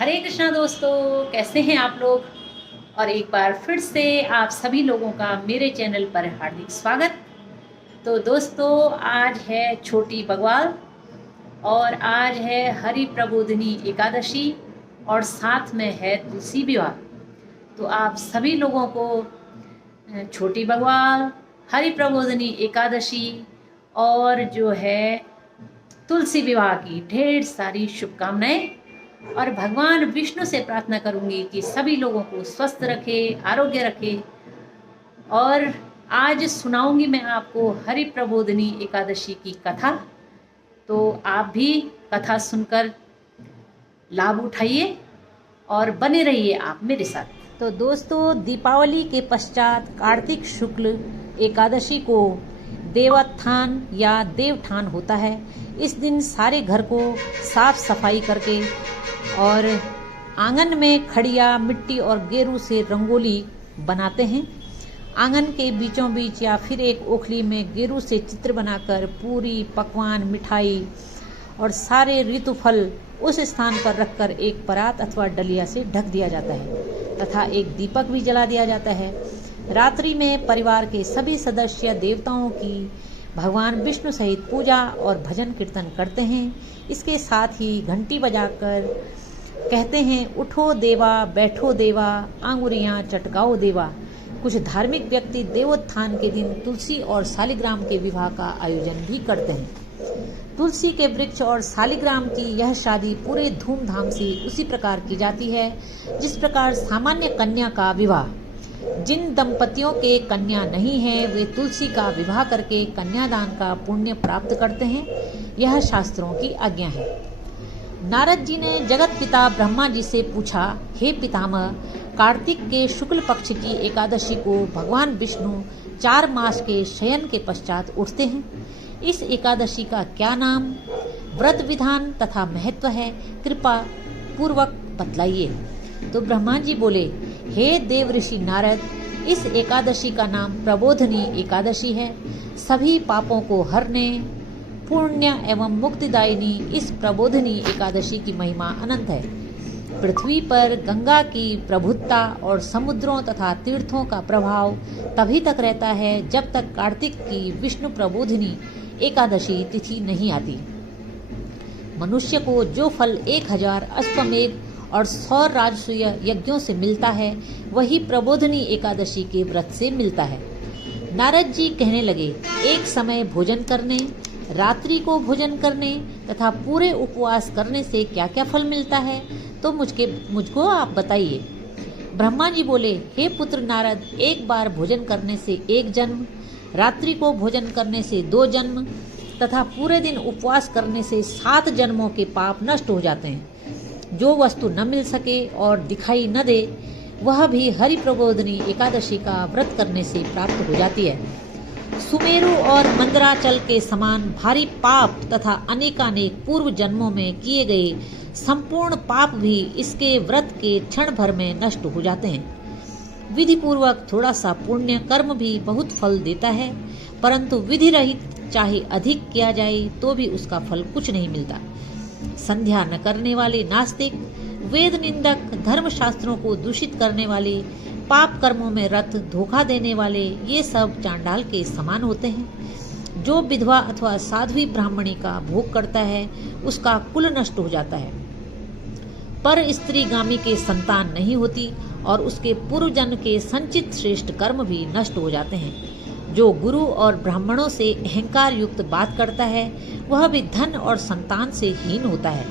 हरे कृष्णा दोस्तों, कैसे हैं आप लोग। और एक बार फिर से आप सभी लोगों का मेरे चैनल पर हार्दिक स्वागत। तो दोस्तों, आज है छोटी बग्वाल और आज है हरि प्रबोधिनी एकादशी और साथ में है तुलसी विवाह। तो आप सभी लोगों को छोटी बग्वाल, हरि प्रबोधिनी एकादशी और जो है तुलसी विवाह की ढेर सारी शुभकामनाएं। और भगवान विष्णु से प्रार्थना करूंगी कि सभी लोगों को स्वस्थ रखे, आरोग्य रखे। और आज सुनाऊंगी मैं आपको हरि प्रबोधिनी एकादशी की कथा। तो आप भी कथा सुनकर लाभ उठाइए और बने रहिए आप मेरे साथ। तो दोस्तों, दीपावली के पश्चात कार्तिक शुक्ल एकादशी को देवोत्थान या देवठान होता है। इस दिन सारे घर को साफ सफाई करके और आंगन में खड़िया, मिट्टी और गेरू से रंगोली बनाते हैं। आंगन के बीचों बीच या फिर एक ओखली में गेरू से चित्र बनाकर पूरी, पकवान, मिठाई और सारे ऋतुफल उस स्थान पर रखकर एक परात अथवा डलिया से ढक दिया जाता है तथा एक दीपक भी जला दिया जाता है। रात्रि में परिवार के सभी सदस्य देवताओं की भगवान विष्णु सहित पूजा और भजन कीर्तन करते हैं। इसके साथ ही घंटी बजाकर कहते हैं, उठो देवा, बैठो देवा, आंगुरियां चटकाओ देवा। कुछ धार्मिक व्यक्ति देवोत्थान के दिन तुलसी और शालिग्राम के विवाह का आयोजन भी करते हैं। तुलसी के वृक्ष और शालिग्राम की यह शादी पूरे धूमधाम से उसी प्रकार की जाती है जिस प्रकार सामान्य कन्या का विवाह। जिन दंपतियों के कन्या नहीं है वे तुलसी का विवाह करके कन्यादान का पुण्य प्राप्त करते हैं। यह शास्त्रों की आज्ञा है। नारद जी ने जगत पिता ब्रह्मा जी से पूछा, हे पितामह, कार्तिक के शुक्ल पक्ष की एकादशी को भगवान विष्णु 4 मास के शयन के पश्चात उठते हैं। इस एकादशी का क्या नाम, व्रत विधान तथा महत्व है, कृपा पूर्वक बतलाइए। तो ब्रह्मा जी बोले, हे देव ऋषि नारद, इस एकादशी का नाम प्रबोधिनी एकादशी है। सभी पापों को हरने, पुण्य एवं मुक्तिदायिनी इस प्रबोधिनी एकादशी की महिमा अनंत है। पृथ्वी पर गंगा की प्रभुत्ता और समुद्रों तथा तीर्थों का प्रभाव तभी तक रहता है जब तक कार्तिक की विष्णु प्रबोधिनी एकादशी तिथि नहीं आती। मनुष्य को जो फल 1000 अश्वमेध और 100 राजसूय यज्ञों से मिलता है वही प्रबोधिनी एकादशी के व्रत से मिलता है। नारद जी कहने लगे, एक समय भोजन करने, रात्रि को भोजन करने तथा पूरे उपवास करने से क्या क्या फल मिलता है, तो मुझको आप बताइए। ब्रह्मा जी बोले, हे पुत्र नारद, एक बार भोजन करने से 1 जन्म, रात्रि को भोजन करने से 2 जन्म तथा पूरे दिन उपवास करने से 7 जन्मों के पाप नष्ट हो जाते हैं। जो वस्तु न मिल सके और दिखाई न दे वह भी हरि प्रबोधिनी एकादशी का व्रत करने से प्राप्त हो जाती है। सुमेरु और मंदराचल के समान भारी पाप तथा अनेकानेक पूर्व जन्मों में किए गए संपूर्ण पाप भी इसके व्रत के क्षण भर में नष्ट हो जाते हैं। विधि पूर्वक थोड़ा सा पुण्य कर्म भी बहुत फल देता है, परंतु विधि रहित चाहे अधिक किया जाए तो भी उसका फल कुछ नहीं मिलता। संध्या न करने वाले नास्तिक, वेद निंदक, धर्म शास्त्रों को दूषित करने वाले, पाप कर्मों में रत, धोखा देने वाले, ये सब चांडाल के समान होते हैं। जो विधवा अथवा साध्वी ब्राह्मणी का भोग करता है उसका कुल नष्ट हो जाता है, पर स्त्रीगामी के संतान नहीं होती और उसके पूर्व जन्म के संचित श्रेष्ठ कर्म भी नष्ट हो जाते हैं। जो गुरु और ब्राह्मणों से अहंकार युक्त बात करता है वह भी धन और संतान से हीन होता है।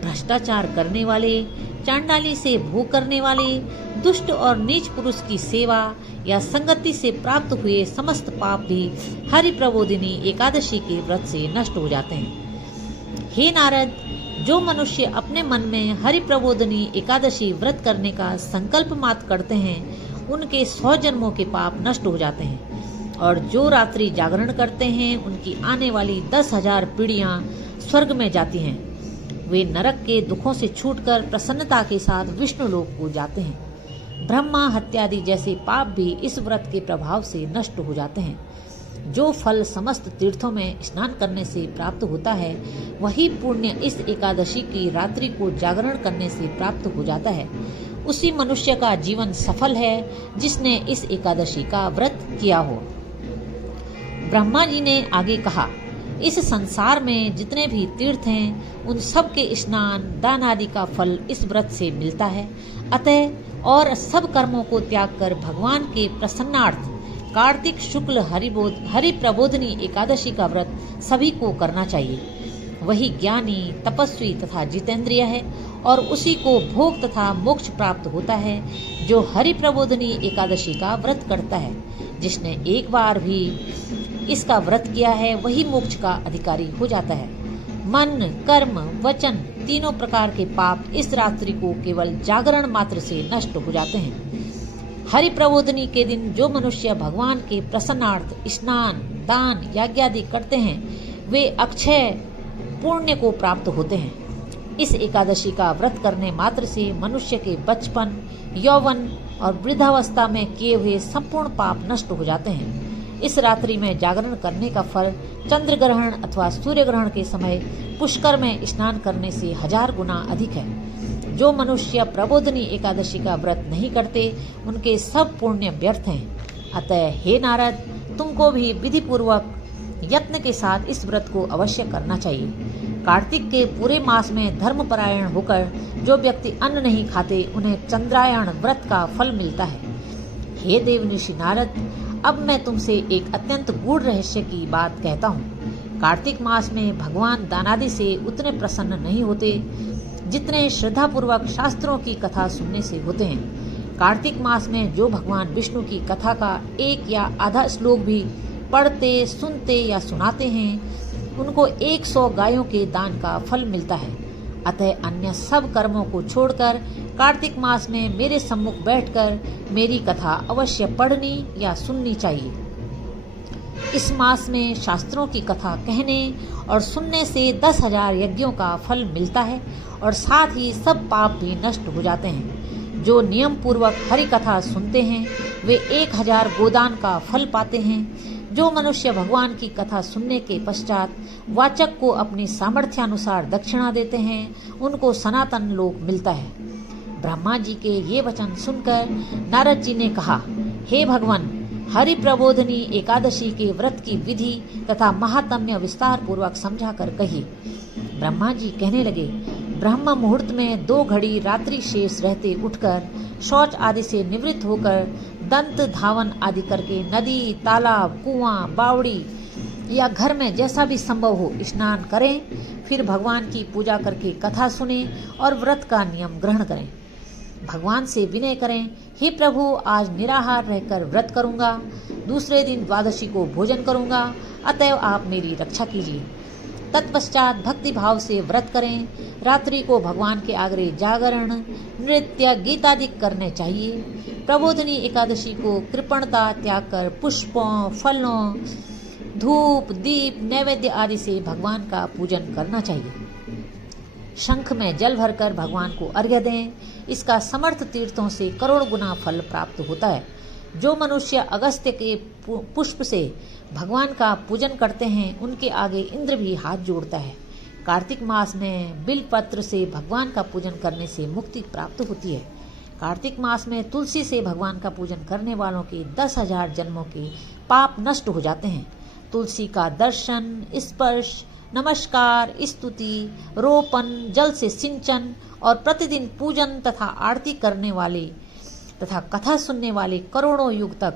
भ्रष्टाचार करने वाले, चांडाली से भोग करने वाले, दुष्ट और नीच पुरुष की सेवा या संगति से प्राप्त हुए समस्त पाप भी हरि प्रबोधिनी एकादशी के व्रत से नष्ट हो जाते हैं। हे नारद, जो मनुष्य अपने मन में हरि प्रबोधिनी एकादशी व्रत करने का संकल्प मात्र करते हैं उनके 100 जन्मों के पाप नष्ट हो जाते हैं। और जो रात्रि जागरण करते हैं उनकी आने वाली 10,000 पीढ़ियां स्वर्ग में जाती हैं। वे नरक के दुखों से छूटकर प्रसन्नता के साथ विष्णु लोक को जाते हैं। ब्रह्मा हत्यादि जैसे पाप भी इस व्रत के प्रभाव से नष्ट हो जाते हैं। जो फल समस्त तीर्थों में स्नान करने से प्राप्त होता है, वही पुण्य इस एकादशी की रात्रि को जागरण करने से प्राप्त हो जाता है। उसी मनुष्य का जीवन सफल है जिसने इस एकादशी का व्रत किया हो। ब्रह्मा जी ने आगे कहा, इस संसार में जितने भी तीर्थ हैं, उन सब के स्नान दान आदि का फल इस व्रत से मिलता है। अतः और सब कर्मों को त्याग कर भगवान के प्रसन्नार्थ कार्तिक शुक्ल हरि प्रबोधनी एकादशी का व्रत सभी को करना चाहिए। वही ज्ञानी, तपस्वी तथा जितेंद्रिय है और उसी को भोग तथा मोक्ष प्राप्त होता है जो हरि प्रबोधनी एकादशी का व्रत करता है। जिसने एक बार भी इसका व्रत किया है, वही मोक्ष का अधिकारी हो जाता है। मन, कर्म, वचन तीनों प्रकार के पाप इस रात्रि को केवल जागरण मात्र से नष्ट हो जाते हैं। हरि प्रबोधनी के दिन जो मनुष्य भगवान के प्रसन्नार्थ स्नान, दान, यज्ञ आदि करते हैं, वे अक्षय पुण्य को प्राप्त होते हैं। इस एकादशी का व्रत करने मात्र से मनुष्य के बचपन, यौवन और वृद्धावस्था में किए हुए संपूर्ण पाप नष्ट हो जाते हैं। इस रात्रि में जागरण करने का फल चंद्र ग्रहण अथवा सूर्य ग्रहण के समय पुष्कर में स्नान करने से 1000 गुना अधिक है। जो मनुष्य प्रबोधनी एकादशी का व्रत नहीं करते, उनके सब पुण्य व्यर्थ हैं। अतः हे नारद, तुमको भी विधि पूर्वक यत्न के साथ इस व्रत को अवश्य करना चाहिए। कार्तिक के पूरे मास में धर्मपरायण होकर जो व्यक्ति अन्न नहीं खाते, उन्हें चंद्रायण व्रत का फल मिलता है। हे देवऋषि नारद, अब मैं तुमसे एक अत्यंत गूढ़ रहस्य की बात कहता हूँ। कार्तिक मास में भगवान दानादि से उतने प्रसन्न नहीं होते जितने श्रद्धापूर्वक शास्त्रों की कथा सुनने से होते हैं। कार्तिक मास में जो भगवान विष्णु की कथा का एक या आधा श्लोक भी पढ़ते, सुनते या सुनाते हैं, उनको 100 गायों के दान का फल मिलता है। अतः अन्य सब कर्मों को छोड़कर कार्तिक मास में मेरे सम्मुख बैठकर मेरी कथा अवश्य पढ़नी या सुननी चाहिए। इस मास में शास्त्रों की कथा कहने और सुनने से 10,000 यज्ञों का फल मिलता है और साथ ही सब पाप भी नष्ट हो जाते हैं। जो नियम पूर्वक हरि कथा सुनते हैं, वे 1000 गोदान का फल पाते हैं। जो मनुष्य भगवान की कथा सुनने के पश्चात वाचक को अपनी सामर्थ्यानुसार दक्षिणा देते हैं, उनको सनातन लोक मिलता है। ब्रह्मा जी के ये वचन सुनकर नारद जी ने कहा, हे भगवान, हरि प्रबोधनी एकादशी के व्रत की विधि तथा महात्म्य विस्तार पूर्वक समझा कर कही। ब्रह्मा जी कहने लगे, ब्रह्म मुहूर्त में 2 घड़ी रात्रि शेष रहते उठकर शौच आदि से निवृत्त होकर दंत धावन आदि करके नदी, तालाब, कुआं, बावड़ी या घर में जैसा भी संभव हो स्नान करें। फिर भगवान की पूजा करके कथा सुने और व्रत का नियम ग्रहण करें। भगवान से विनय करें, हे प्रभु, आज निराहार रहकर व्रत करूंगा, दूसरे दिन द्वादशी को भोजन करूंगा, अतएव आप मेरी रक्षा कीजिए। तत्पश्चात भक्ति भाव से व्रत करें। रात्रि को भगवान के आगे जागरण, नृत्य, गीतादि करने चाहिए। प्रबोधनी एकादशी को कृपणता त्याग कर पुष्पों, फलों, धूप, दीप, नैवेद्य आदि से भगवान का पूजन करना चाहिए। शंख में जल भरकर भगवान को अर्घ्य दें। इसका समर्थ तीर्थों से करोड़ गुना फल प्राप्त होता है। जो मनुष्य अगस्त्य के पुष्प से भगवान का पूजन करते हैं, उनके आगे इंद्र भी हाथ जोड़ता है। कार्तिक मास में बिलपत्र से भगवान का पूजन करने से मुक्ति प्राप्त होती है। कार्तिक मास में तुलसी से भगवान का पूजन करने वालों के 10,000 जन्मों के पाप नष्ट हो जाते हैं। तुलसी का दर्शन, स्पर्श, नमस्कार, स्तुति, रोपण, जल से सिंचन और प्रतिदिन पूजन तथा आरती करने वाले तथा कथा सुनने वाले करोड़ों युग तक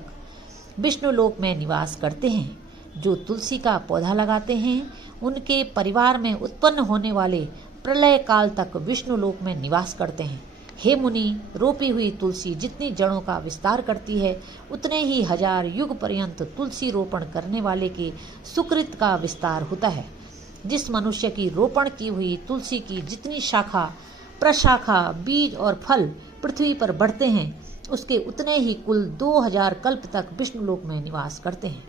विष्णु लोक में निवास करते हैं। जो तुलसी का पौधा लगाते हैं, उनके परिवार में उत्पन्न होने वाले प्रलय काल तक विष्णु लोक में निवास करते हैं। हे मुनि, रोपी हुई तुलसी जितनी जड़ों का विस्तार करती है, उतने ही 1000 युग पर्यंत तुलसी रोपण करने वाले के सुकृत का विस्तार होता है। जिस मनुष्य की रोपण की हुई तुलसी की जितनी शाखा, प्रशाखा, बीज और फल पृथ्वी पर बढ़ते हैं, उसके उतने ही कुल 2000 कल्प तक विष्णु लोक में निवास करते हैं।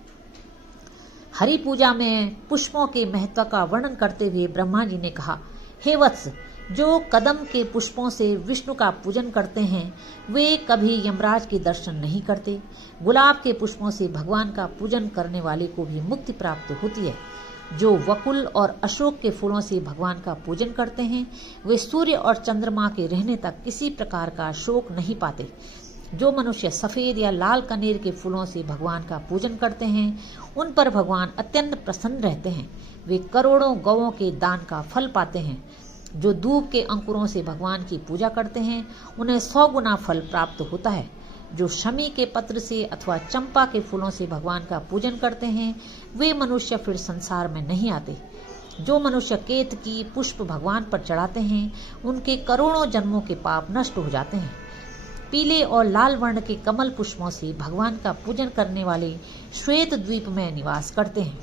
हरि पूजा में पुष्पों के महत्व का वर्णन करते हुए ब्रह्मा जी ने कहा, हे वत्स, जो कदम के पुष्पों से विष्णु का पूजन करते हैं वे कभी यमराज के दर्शन नहीं करते। गुलाब के पुष्पों से भगवान का पूजन करने वाले को भी मुक्ति प्राप्त होती है। जो वकुल और अशोक के फूलों से भगवान का पूजन करते हैं वे सूर्य और चंद्रमा के रहने तक किसी प्रकार का शोक नहीं पाते। जो मनुष्य सफेद या लाल कनेर के फूलों से भगवान का पूजन करते हैं उन पर भगवान अत्यंत प्रसन्न रहते हैं। वे करोड़ों गौओं के दान का फल पाते हैं। जो दूब के अंकुरों से भगवान की पूजा करते हैं उन्हें 100 गुना फल प्राप्त होता है। जो शमी के पत्र से अथवा चंपा के फूलों से भगवान का पूजन करते हैं वे मनुष्य फिर संसार में नहीं आते। जो मनुष्य केत की पुष्प भगवान पर चढ़ाते हैं उनके करोड़ों जन्मों के पाप नष्ट हो जाते हैं। पीले और लाल वर्ण के कमल पुष्पों से भगवान का पूजन करने वाले श्वेत द्वीप में निवास करते हैं।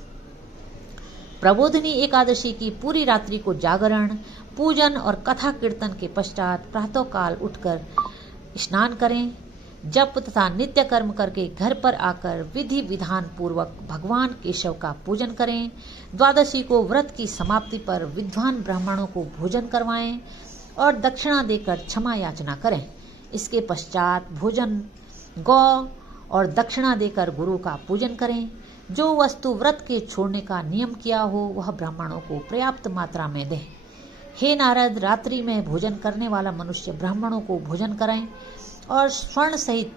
प्रबोधिनी एकादशी की पूरी रात्रि को जागरण, पूजन और कथा कीर्तन के पश्चात प्रातःकाल उठकर स्नान करें। जप तथा नित्य कर्म करके घर पर आकर विधि विधान पूर्वक भगवान केशव का पूजन करें। द्वादशी को व्रत की समाप्ति पर विद्वान ब्राह्मणों को भोजन करवाएं और दक्षिणा देकर क्षमा याचना करें। इसके पश्चात भोजन, गौ और दक्षिणा देकर गुरु का पूजन करें। जो वस्तु व्रत के छोड़ने का नियम किया हो वह ब्राह्मणों को पर्याप्त मात्रा में दें। हे नारद, रात्रि में भोजन करने वाला मनुष्य ब्राह्मणों को भोजन कराएं और स्वर्ण सहित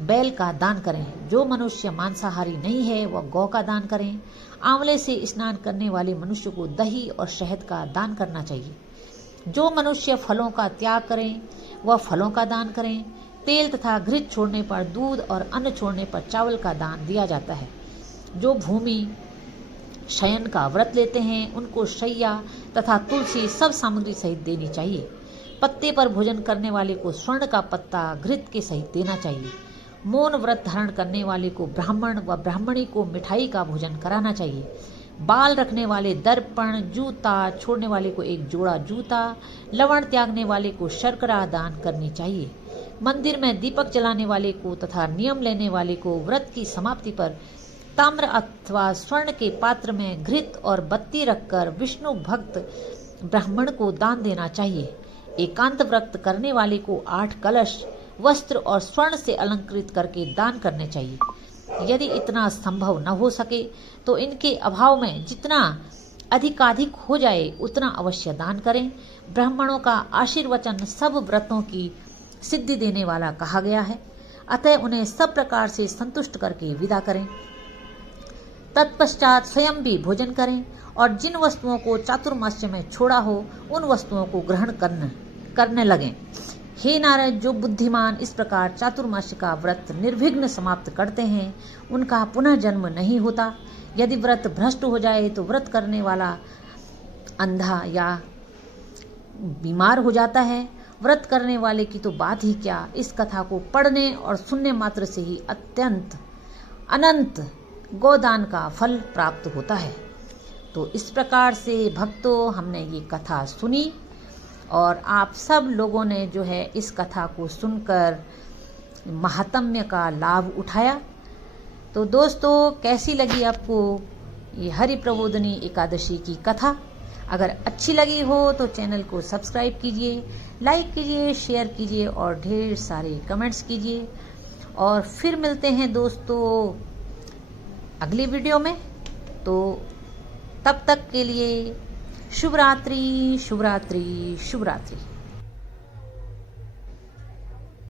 बैल का दान करें। जो मनुष्य मांसाहारी नहीं है वह गौ का दान करें। आंवले से स्नान करने वाले मनुष्य को दही और शहद का दान करना चाहिए। जो मनुष्य फलों का त्याग करें वह फलों का दान करें। तेल तथा घृत छोड़ने पर दूध और अन्न छोड़ने पर चावल का दान दिया जाता है। जो भूमि शयन का व्रत लेते हैं उनको शैया तथा तुलसी सब सामग्री सहित देनी चाहिए। पत्ते पर भोजन करने वाले को स्वर्ण का पत्ता घृत के सहित देना चाहिए। मौन व्रत धारण करने वाले को ब्राह्मण व ब्राह्मणी को मिठाई का भोजन कराना चाहिए। बाल रखने वाले दर्पण, जूता छोड़ने वाले को एक जोड़ा जूता, लवण त्यागने वाले को शर्करा दान करनी चाहिए। मंदिर में दीपक जलाने वाले को तथा नियम लेने वाले को व्रत की समाप्ति पर ताम्र अथवा स्वर्ण के पात्र में घृत और बत्ती रखकर विष्णु भक्त ब्राह्मण को दान देना चाहिए। एकांत व्रत करने वाले को 8 कलश, वस्त्र और स्वर्ण से अलंकृत करके दान करने चाहिए। यदि इतना संभव न हो सके तो इनके अभाव में जितना अधिकाधिक हो जाए उतना अवश्य दान करें। ब्राह्मणों का आशीर्वचन सब व्रतों की सिद्धि देने वाला कहा गया है, अतः उन्हें सब प्रकार से संतुष्ट करके विदा करें। तत्पश्चात स्वयं भी भोजन करें और जिन वस्तुओं को चातुर्मास्य में छोड़ा हो उन वस्तुओं को ग्रहण करने लगें। हे नारद, जो बुद्धिमान इस प्रकार चातुर्मास्य का व्रत निर्विघ्न समाप्त करते हैं उनका पुनः जन्म नहीं होता। यदि व्रत भ्रष्ट हो जाए तो व्रत करने वाला अंधा या बीमार हो जाता है। व्रत करने वाले की तो बात ही क्या, इस कथा को पढ़ने और सुनने मात्र से ही अनंत गोदान का फल प्राप्त होता है। तो इस प्रकार से भक्तों हमने ये कथा सुनी और आप सब लोगों ने जो है इस कथा को सुनकर महात्म्य का लाभ उठाया। तो दोस्तों, कैसी लगी आपको ये हरि प्रबोधिनी एकादशी की कथा? अगर अच्छी लगी हो तो चैनल को सब्सक्राइब कीजिए, लाइक कीजिए, शेयर कीजिए और ढेर सारे कमेंट्स कीजिए। और फिर मिलते हैं दोस्तों अगली वीडियो में। तो तब तक के लिए शुभ रात्रि, शुभ रात्रि, शुभ रात्रि।